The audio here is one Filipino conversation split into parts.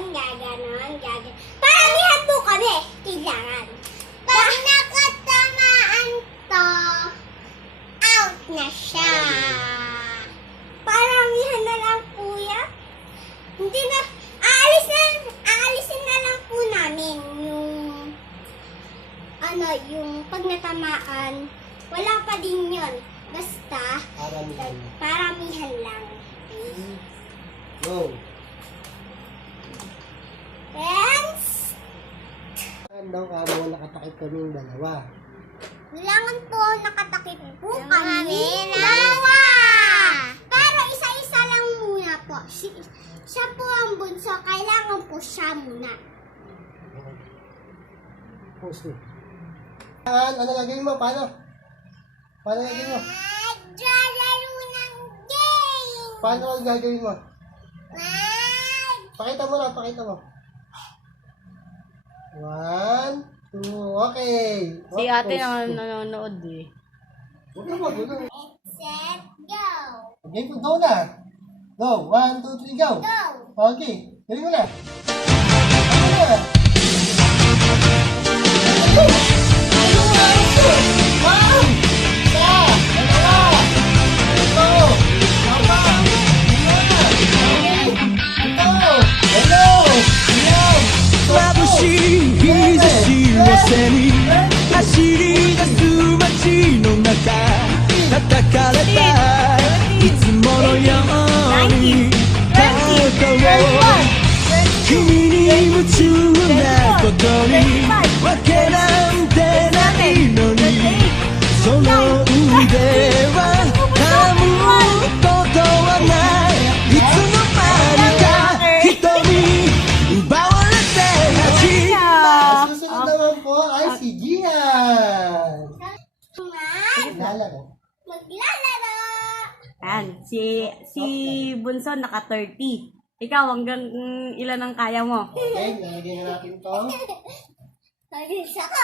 gaganon. Paramihan po kami. Kailangan. Pag nakatamaan to, out na siya. Paramihan na lang po yan. Hindi na, aalisin na lang po namin yung pag natamaan, wala pa din yun. Basta, paramihan lang. Go. Friends, Daw kamo nakatakip kaming dalawa. kailangan po nakatakip po kami. Dalawa! Pero isa-isa lang muna po. Siya po ang bunso. Kailangan po siya muna. Post mo. Ano gagawin mo? Paano? Paano gagawin mo? Maglalaro ng game! Paano ang gagawin mo? Pakita mo lang, pakita mo. 1, 2, okay. Si ate na nanonood eh. Huwag ka magulo. Set, go! Game to go na. Go. 1, 2, 3, go. Go! Okay. Galing mo na. Ano na? Wow! Isa! Dalawa! Ito! Tama! Ito! Hello! Yan! 眩しい日差しを背に走り出す街の中叩かれたいつものように肩を君に夢中なことにわけなんてないのにその腕は噛むことはないいつの間にか瞳奪われて始まる Susunod naman po ay si Gian. Lalaro. Maglalaro! Yan, si Bunso naka 30. Ikaw, hanggang ilan ang kaya mo? Okay, nalagyan na natin to. Nagis ako.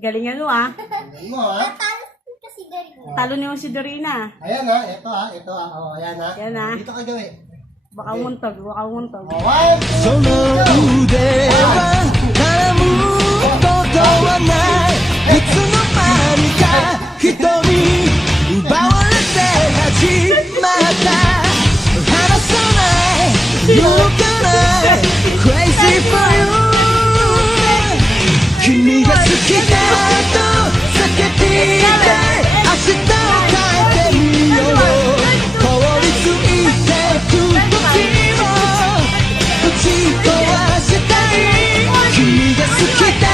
Galingan mo ah. Tingnan mo ha. Talo kasi galing mo. Talo niyo si Dorina. Ayan ha, ito ha, ito ha. O, ayan ha. Yan ha. Dito ka gawin. Baka umuntog, baka umuntog. O, 1, 2, その腕は絡むことはないいつの間にか瞳奪われて始まった離さない動かない Crazy for you 君が好きだと叫びたい明日を変えてみよう通り過ぎてく時を打ち壊したい君が好きだ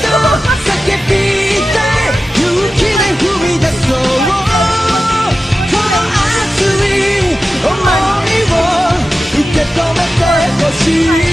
と叫びたい勇気で踏み出そうこの熱い想いを受け止めてほしい